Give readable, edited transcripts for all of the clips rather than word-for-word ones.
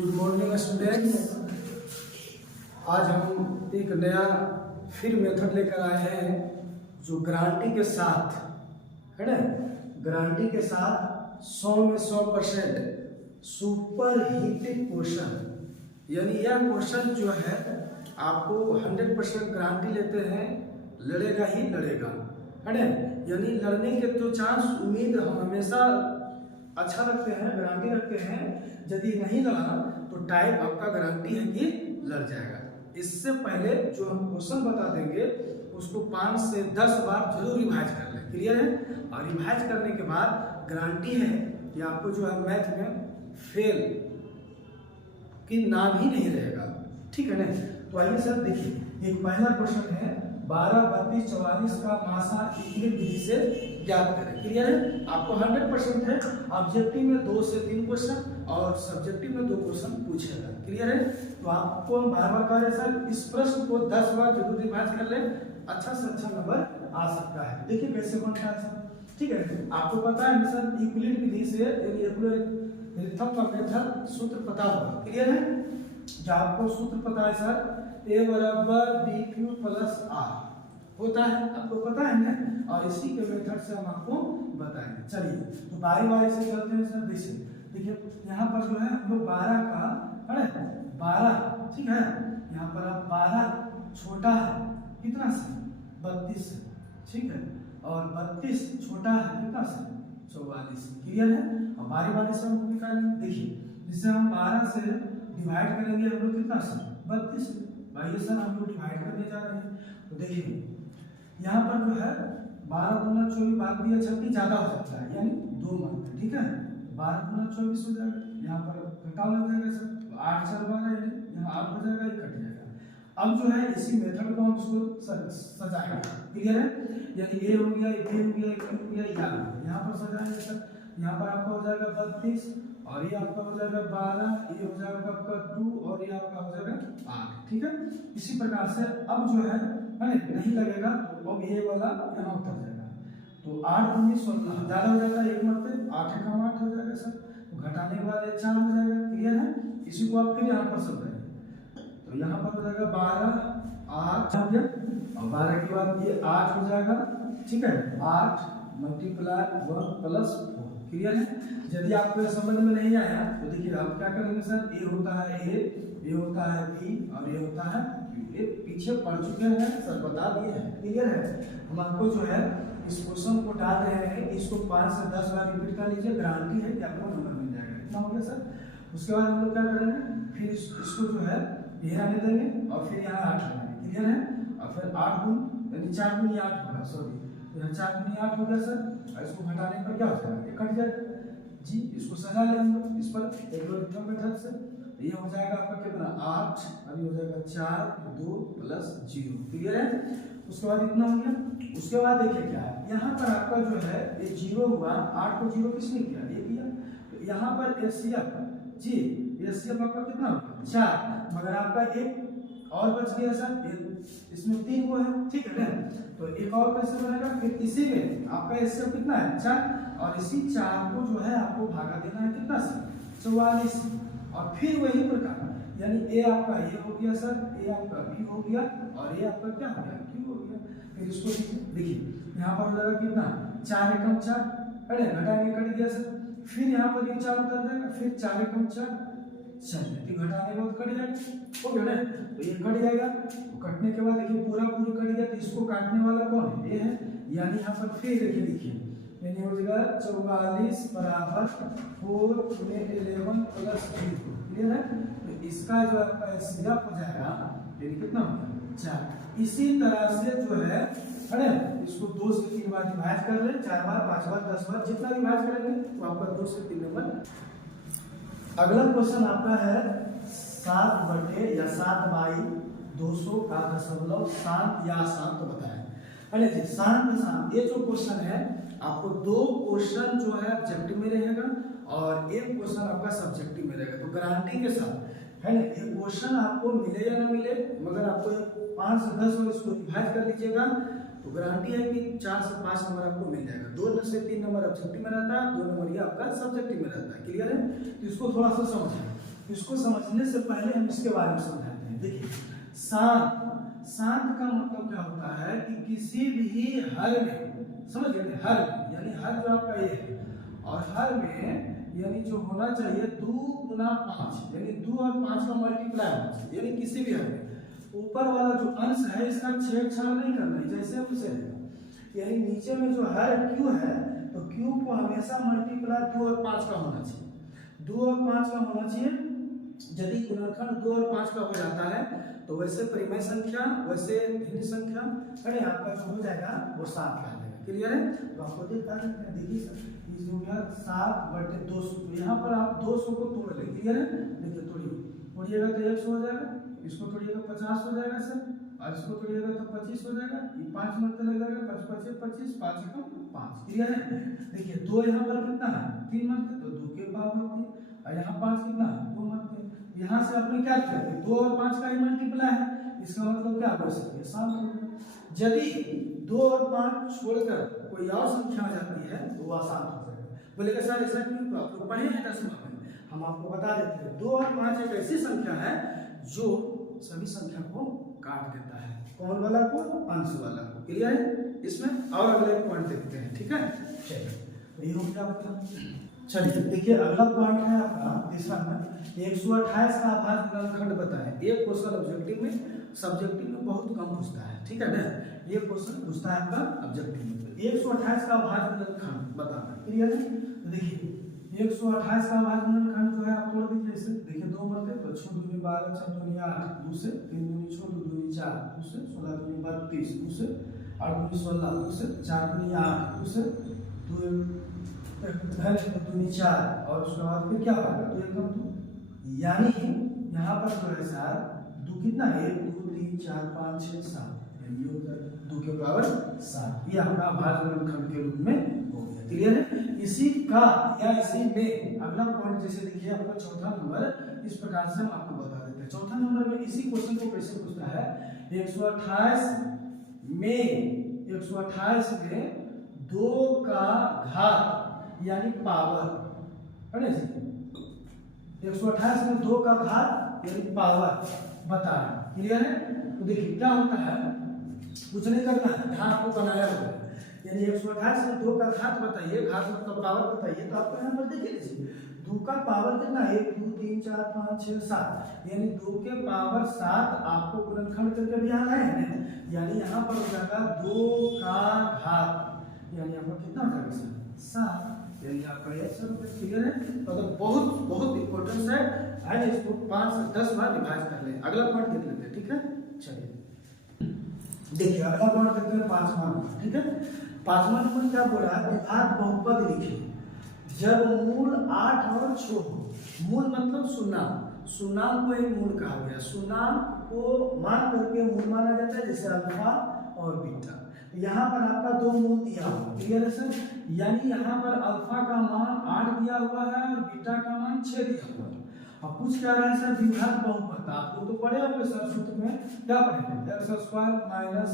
Good morning students. आज हम एक नया फिर मेथड लेकर आए हैं जो गारंटी के साथ है ना, गारंटी के साथ 100 में 100% सुपर हिटेड क्वेश्चन, यानी यह क्वेश्चन जो है आपको 100% गारंटी लेते हैं लड़ेगा ही लड़ेगा, है ना। यानी लड़ने के तो चांस उम्मीद हम हमेशा अच्छा रखते हैं, गारंटी रखते हैं। यदि नहीं लड़ा तो टाइप आपका गारंटी है कि लड़ जाएगा। इससे पहले जो हम क्वेश्चन बता देंगे उसको 5 से 10 बार जरूर रिवाइज कर लें, क्लियर है। और रिवाइज करने के बाद गारंटी है कि आपको जो है मैथ में फेल की नाम ही नहीं रहेगा, ठीक है ना। तो आइए सर देखिए, एक पहला क्वेश्चन है 12, 32, 44 का मासा यूक्लिड विधि से ज्ञात करें, क्लियर है। आपको 100% है। ऑब्जेक्टिव में 2 से 3 क्वेश्चन और सब्जेक्टिव में 2 क्वेश्चन पूछेगा, क्लियर है। तो आपको हम बार बार कह रहे सर इस प्रश्न को 10 बार जरूर रिवाइज कर ले, अच्छा से अच्छा नंबर आ सकता है। देखिए कैसे बनता है सर, ठीक है। आपको पता है सर यूक्लिड विधि से रिथम का मेथड सूत्र पता होगा, क्लियर है। जो आपको सूत्र पता है सर a बराबर बी क्यू प्लस आर होता है, आपको पता है ना। और इसी के मेथड से हम आपको बताएंगे। चलिए तो बारी बारी से चलते हैं सर। देखिए यहाँ पर जो है हम लोग 12 का है 12, ठीक है। यहाँ पर आप 12 छोटा है कितना से 32 से, ठीक है। और 32 छोटा है कितना से 44, क्लियर है। और बारी बारी से हम निकालेंगे। देखिए जिससे हम 12 से डिवाइड करेंगे हम लोग कितना से 32 से। भाई सर हम लोग डिवाइड करने जा रहे हैं। तो देखिए यहाँ पर जो है 12 गुना 24 भाग दिया 26 ज्यादा हो सकता है, यानी 2 मानते हैं, ठीक है। 12 गुना 24 हो जाएगा, यहाँ पर घटाव लग जाएगा सर। तो 8 4 12 यानी यहाँ 8 हो जाएगा, ये कट जाएगा। अब जो है इसी मेथड को हम उसको सजाएंगे, क्लियर है। यानी ये हो गया, ये हो गया, ये हो गया, यहाँ पर सजाएंगे सर। यहाँ पर आपका हो जाएगा 32 और ये आपका हो जाएगा 12, ये हो जाएगा आपका 2 और ये आपका हो जाएगा 8, ठीक है। इसी प्रकार से अब जो है नहीं लगेगा तो अब ये वाला यहाँ उतर जाएगा। तो 8 19 16 ज्यादा हो जाएगा, एक मरते 8 कम 8 हो जाएगा सर। तो घटाने के बाद ये 4 हो जाएगा, क्लियर है। इसी को आप फिर यहाँ पर सब करेंगे। तो यहाँ पर हो जाएगा 12 8 हो गया और 12 के बाद ये 8 हो जाएगा, ठीक है। 8 मल्टीप्लाई 1 प्लस 4, क्लियर है। यदि आपको समझ में नहीं आया तो देखिए आप क्या करेंगे सर, ए होता है ए, ये होता है बी और ये होता है क्यू। ये पीछे पढ़ चुके हैं सर, बता दिए हैं, क्लियर है। हम आपको जो है इस क्वेश्चन को डाल रहे हैं, इसको 5 से 10 बार रिपीट कर लीजिए, गारंटी है कि आपको नंबर मिल जाएगा। इतना हो गया सर। उसके बाद हम लोग क्या करेंगे, फिर इसको जो है ये आने देंगे और फिर यहाँ 8 लगाएंगे, क्लियर है। और फिर 8 गुण यानी 4 गुण 8 होगा, सॉरी यहाँ 4 गुनी 8 हो गया सर। और इसको घटाने पर क्या हो जाएगा, ये कट जाएगा जी। इसको सजा लेंगे इस पर एल्गोरिथम मेथड से। ये हो जाएगा आपका कितना 8 और ये हो जाएगा 4 2 प्लस 0, क्लियर है। उसके बाद इतना हो गया। उसके बाद देखिए क्या है, यहाँ पर आपका जो है ये 0 हुआ, 8 को 0 किसने किया, ये किया। तो यहाँ पर एचसीएफ जी, एचसीएफ आपका कितना होगा 4, मगर आपका एक और बच गया सर, इसमें 3 वो है, ठीक है ना। तो एक और कैसे बनेगा, फिर इसी में आपका एचसीएफ कितना है 4 और इसी 4 को जो है आपको भागा देना है कितना से 44। और फिर वही प्रकार यानी ए आपका ये हो गया सर, ए आपका बी हो गया और ये आपका क्या हो गया क्यू हो गया। फिर इसको देखिए यहाँ पर हो जाएगा कितना 4 एकम 4, अरे घटाने कट गया सर। फिर यहाँ पर ये 4 उतर जाएगा, फिर 4 एकम 4 चलिए घटाने के बाद कट जाएगा, हो गया ना। तो ये कट जाएगा, तो कटने के बाद देखिए पूरा कट गया। तो इसको काटने वाला कौन है, ये है। यानी यहाँ पर फिर देखिए यानी हो जाएगा 44 बराबर 4 में 11 प्लस 3, क्लियर है। तो इसका जो आपका एचसीएफ हो जाएगा यानी कितना होगा 4। इसी तरह से जो है अरे इसको 2 से 3 बार डिवाइड कर ले, 4 बार 5 बार 10 बार जितना डिवाइड करेंगे तो आपका 2 से 3 नंबर। अगला क्वेश्चन आपका है 7 बटे या 7 बाई 200 का दशमलव शांत या अशांत बताएं। अरे जी शांत, ये जो क्वेश्चन है आपको 2 क्वेश्चन जो है ऑब्जेक्टिव में रहेगा और एक क्वेश्चन आपका सब्जेक्टिव में रहेगा। तो गारंटी के साथ है ना, ये क्वेश्चन आपको मिले या ना मिले, मगर आपको 5 से 10 बार इसको डिवाइड कर लीजिएगा तो गारंटी है कि 4 से 5 नंबर आपको मिल जाएगा। 2 से 3 नंबर ऑब्जेक्टिव में रहता है, 2 नंबर ये आपका सब्जेक्टिव में रहता है, क्लियर है। तो इसको थोड़ा सा समझें। इसको समझने से पहले हम इसके बारे में समझाते हैं। देखिए शांत, शांत का मतलब क्या होता है कि किसी भी हर में, समझ गए, हर यानी हर जो आपका ये है, और हर में यानी जो होना चाहिए 2 गुना 5, यानी 2 और 5 का मल्टीप्लाई होना चाहिए, यानी किसी भी हर में ऊपर वाला जो अंश है इसका छेड़छाड़ नहीं करना है, जैसे हम उसे, यानी नीचे में जो हर क्यू है तो क्यू को हमेशा मल्टीप्लाई 2 और 5 का होना चाहिए, 2 और 5 का होना चाहिए। यदि गुणनखंड 2 और 5 का हो जाता है तो वैसे परिमेय संख्या, वैसे भिन्न संख्या, अरे आपका जो हो जाएगा वो 7 का आ जाएगा। क्लियर है? तो आपको देखिए सर, 7/200, तो यहाँ पर आप 200 को तोड़ लें। क्लियर है? देखिए तोड़िएगा तो 100 हो जाएगा, इसको तोड़िएगा 50 हो जाएगा सर, और इसको तोड़िएगा तो 25 हो जाएगा, ये 5 मत लग जाएगा, 5 5 25, 5 एकम 5। क्लियर है? देखिए 2 यहाँ पर कितना है, 3 मत तो 2 के पावर 3, और यहाँ 5 कितना है, 2 मत। यहाँ से आपने क्या किया, 2 और 5 का ही मल्टीप्लाई है, इसका मतलब क्या हो सकता है, 7 हो गया। यदि 2 और 5 छोड़कर कोई और संख्या आ जाती है तो वो आसान हो जाएगा। बोलेगा सर ऐसा क्यों, तो आप लोग पढ़े हैं 10वीं में, हम आपको बता देते हैं। 2 और 5 एक ऐसी संख्या है जो सभी संख्या को काट देता है। कौन वाला को, अंश वाला को। क्लियर है? इसमें और अगले पॉइंट देखते हैं। ठीक है, चलिए ये हो गया आपका। चलिए देखिए अगला पॉइंट है आपका तीसरा में 128 का अभाज्य गुणनखंड बताएं। एक क्वेश्चन ऑब्जेक्टिव में, सब्जेक्टिव में बहुत कम पूछता है। ठीक है ना, ये क्वेश्चन पूछता है आपका ऑब्जेक्टिव में, 128 का अभाज्य गुणनखंड बताना। क्लियर है? तो देखिए 128 का अभाज्य गुणनखंड जो है आप तोड़ दीजिए इसे। देखिए 2 मरते तो 6 दूनी 12, 6 दूनी 8, 2 से 3 दूनी 6, 2 दूनी 4, 2 से 16 दूनी 32, 2 से 8 दूनी 16, 2 से 4 दूनी 8, 2 से 2 दूनी 4, और उसके बाद फिर क्या होगा, 2 एकम 2, यानी यहाँ पर जो है सर 2 कितना है, 1 2 3 4 5 6 7, यानी ये होगा 2 के पावर 7। ये आपका अभाज्य गुणनखंड के रूप में हो गया। क्लियर है? इसी का या इसी में अगला पॉइंट जैसे देखिए आपका चौथा नंबर, इस प्रकार से हम आपको बता देते हैं। चौथा नंबर में इसी क्वेश्चन को कैसे पूछता है, 128 में 2 का घात यानी पावर, है ना जी, 128 में 2 का घात यानी पावर बताना। क्लियर है? तो देखिए क्या होता है, कुछ नहीं करना है, ध्यान आपको बनाया होगा, यानी 128 में 2 का घात बताइए, घात मतलब पावर बताइए, तो आपका यहाँ पर देखिए 2 का पावर कितना है, 1 2 3 4 5 6 7, यानी 2 के पावर 7 आपको गुणनखंड करके भी आना है, यानी यहाँ पर हो जाएगा 2 का घात, यानी आपका कितना हो जाएगा सर, 7, यानी आपका ये सब क्लियर है। मतलब बहुत बहुत इंपॉर्टेंस है, आज इसको 5 से 10 बार रिवाइज कर ले। अगला पॉइंट देख लेते हैं। ठीक है, चलिए देखिए अगला पॉइंट देखते हैं 5वां नंबर। ठीक है, 5वां नंबर क्या बोल रहा है, विभाज्य बहुपद लिखिए जब मूल 8 और 6 हो। मूल मतलब शून्यांक को ही मूल कहा गया, शून्यांक को मान करके मूल माना जाता है, जैसे अल्फा और बीटा। यहाँ पर आपका 2 मूल दिया हुआ, क्लियर है सर, यानी यहाँ पर अल्फा का मान 8 दिया हुआ है और बीटा का मान 6 दिया हुआ है। अब पूछ क्या रहा है सर, विभाज्य बहुपद, आपको तो पढ़े होंगे सर, सूत्र में क्या पढ़े, x² माइनस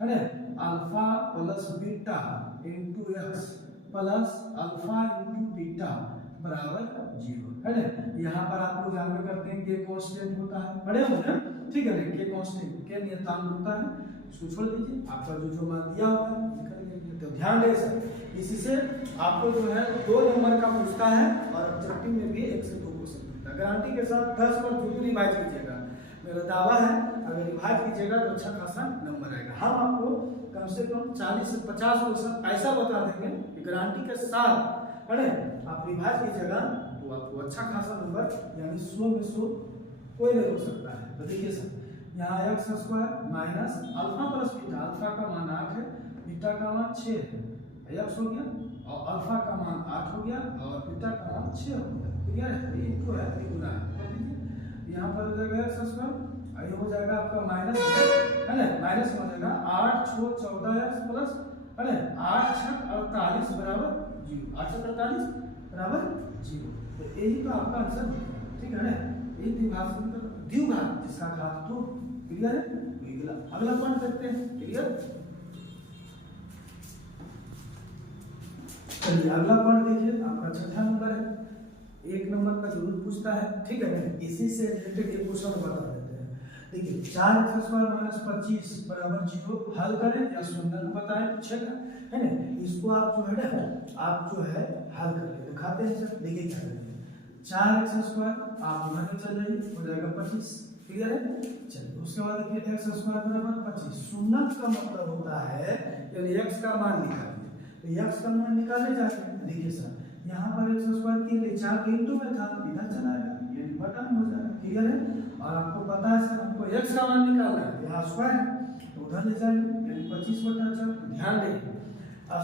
है alpha plus beta into x plus alpha into beta बराबर 0, है ना। यहाँ पर आप लोग जानते करते हैं के कांस्टेंट होता है, पढ़े होंगे, ठीक है ना, के कांस्टेंट, के नियतांक होता है, इसको छोड़ दीजिए, आपका जो मान दिया हुआ है निकल गया। तो ध्यान दें सर, इसी से आपको जो है 2 नंबर का पूछता है और ऑब्जेक्टिव में भी 1 से 2 क्वेश्चन पूछता है। गारंटी के साथ 10 बार जरूर रिवाइज कीजिएगा, मेरा दावा है अगर रिवाइज कीजिएगा तो अच्छा खासा नंबर आएगा। हम आपको कम से कम 40 से 50 क्वेश्चन ऐसा बता देंगे कि गारंटी के साथ, है आप रिवाइज कीजिएगा तो आपको अच्छा खासा नंबर यानी 100 में 100 कोई नहीं रोक सकता है। तो देखिए सर, यहाँ x² minus alpha plus beta, alpha का मान 8 है, बीटा का मान 6 है, x हो गया और अल्फा का मान 8 हो गया और बीटा का मान 6 हो गया। क्लियर है? ये इनको है, ये गुना है, यहाँ पर हो जाएगा x² और ये हो जाएगा आपका माइनस, है ना, माइनस हो जाएगा 8 6 14x प्लस, है ना, 8 6 48 बराबर 0, 8 6 48 बराबर 0। तो यही तो आपका आंसर है, ठीक है ना, ये द्विघात जिसका घात 2। क्लियर है? अगला पॉइंट देखते हैं। क्लियर? चलिए अगला पॉइंट देखिए, आपका छठा नंबर है 1 नंबर का जरूर पूछता है, ठीक है ना। इसी से रिलेटेड एक क्वेश्चन बता देते हैं। देखिए 4x² - 25 बराबर 0 हल करें या शून्य को बताएं, पूछेगा, है ना। इसको आप जो है ना, आप जो है हल करके दिखाते हैं सर। देखिए क्या करेंगे, 4x² आप उधर में चल जाइए, हो जाएगा 25, क्लियर है। चलिए उसके बाद देखिए x² बराबर 25। शून्य का मतलब होता है यानी x का मान निकालिए, तो x का मान निकाले जाते हैं। देखिए सर यहाँ पर x² के लिए 4 के इंटू में था, इधर चला गया, यानी बटा हो जाएगा, क्लियर है। और आपको पता है सर हमको x का मान निकालना है, यहाँ स्क्वायर तो उधर ले जाएंगे, यानी 25/4। ध्यान दें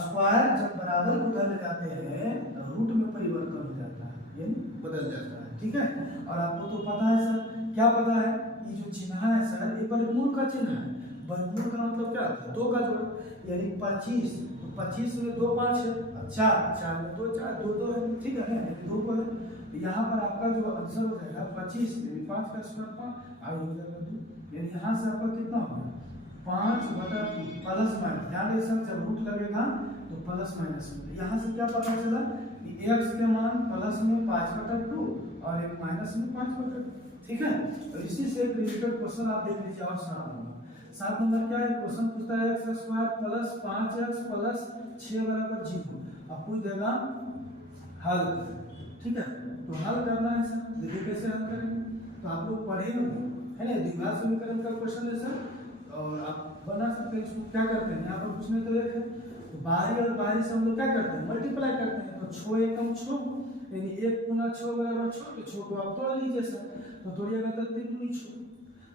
स्क्वायर जब बराबर उधर ले जाते हैं तो रूट में परिवर्तन हो जाता है, यानी बदल जाता है, ठीक है। और आपको तो पता है सर, क्या पता है, ये जो चिन्ह है सर ये वर्गमूल का चिन्ह है। वर्गमूल का मतलब क्या होता है, 2 का जोड़, यानी 25, तो 25 में 2 5 है, 4 में 2 4 2 2 है, ठीक है ना, यानी 2 को है। तो यहाँ पर आपका जो आंसर हो जाएगा 25, यानी 5 का स्क्वायर 5 आगे हो जाएगा 2, यानी यहाँ से आपका कितना हो गया 5/2 प्लस माइनस। ध्यान दें सर जब रूट लगेगा तो प्लस माइनस में, यहाँ से क्या पता चला कि x के मान प्लस में 5/2 और एक माइनस में 5/2, ठीक है। तो इसी से रिलेटेड क्वेश्चन आप देख लीजिए। और 7 नंबर क्या है, क्वेश्चन पूछता है x² + 5x + 6 बराबर 0। अब पूछ देगा हल, ठीक है। तो हल करना है सर, देखिए कैसे हल करेंगे। तो आप लोग पढ़े है ना, द्विघात समीकरण का क्वेश्चन है सर, और आप बना सकते हैं। इसको क्या करते हैं, यहाँ पर कुछ नहीं तो एक है, तो बाहरी और बाहरी से हम लोग क्या करते हैं, मल्टीप्लाई करते हैं। तो 6 एकम 6, यानी 1 गुना 6 बराबर 6, तो 6 को आप तोड़ लीजिए सर, तो तोड़िएगा तो 3 दूनी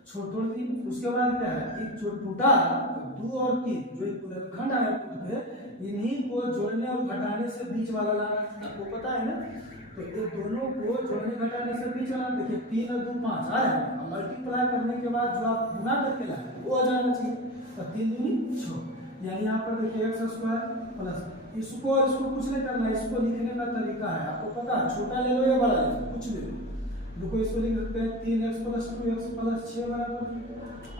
6 तोड़ दी। उसके बाद क्या है, एक जो टूटा 2 और 3 जो एक गुणनखंड आया टूट के, इन्हीं को जोड़ने और घटाने से बीच वाला लाना, आपको पता है ना। तो ये दोनों को जोड़ने घटाने से बीच वाला, देखिए 3 और 2 5 आया, और मल्टीप्लाई करने के बाद जो आप गुना करके लाए वो आ जाना चाहिए। तो 3 दूनी 6, यानी यहाँ पर देखिए x² प्लस इसको और इसको कुछ नहीं करना है। इसको लिखने का तरीका है आपको पता है, छोटा ले लो या बड़ा ले लो, कुछ ले लो। देखो इसको लिख सकते हैं 3x + 2x + 6 बराबर।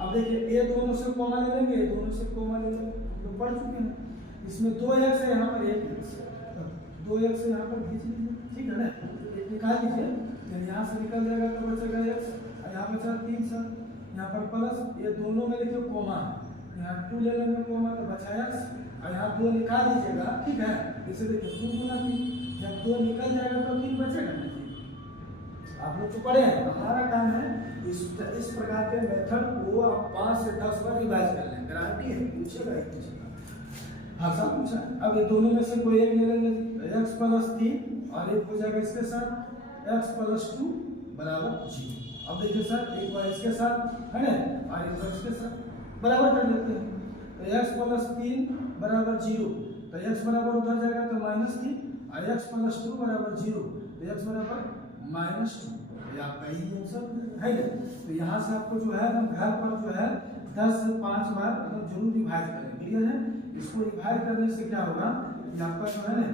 अब देखिए ये दोनों से कॉमा ले लेंगे, ये दोनों से कॉमा ले लेंगे, तो पढ़ चुके हैं। इसमें 2x है, यहाँ पर 1x, 2x यहाँ पर खींच लीजिए, ठीक है ना, एक निकाल लीजिए, यानी यहाँ से निकल जाएगा तो बचेगा x, यहाँ बचा 3 सर, यहाँ पर प्लस, ये दोनों में देखिए कॉमा, यहाँ 2 ले लेंगे कॉमा तो बचा x, और यहाँ 2 निकाल लीजिएगा, ठीक है। इसे देखिए 2 गुना 3, जब 2 निकल जाएगा तो 3 बचेगा ना। आप लोग तो पढ़े हैं, हमारा काम है इस प्रकार के मेथड को आप 5 से 10 बार रिवाइज कर लें, गारंटी है पूछेगा ही पूछेगा। हाँ सब पूछा। अब ये दोनों में से कोई एक ले लेंगे, x + 3 और एक हो जाएगा इसके साथ x + 2 बराबर 0। अब देखिए सर एक बार इसके साथ है ना, और एक बार इसके साथ बराबर कर लेते हैं। तो x + 3 बराबर 0, तो x बराबर उधर जाएगा तो -3, और x + 2 बराबर 0, तो x बराबर -2, ये आपका ही आंसर है ना। तो यहाँ से आपको जो है ना घर पर जो है 10 से 5 बार मतलब जरूर रिवाइज करें, क्लियर है। इसको रिवाइज करने से क्या होगा कि आपका जो है ना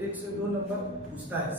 1 से 2 नंबर पूछता है।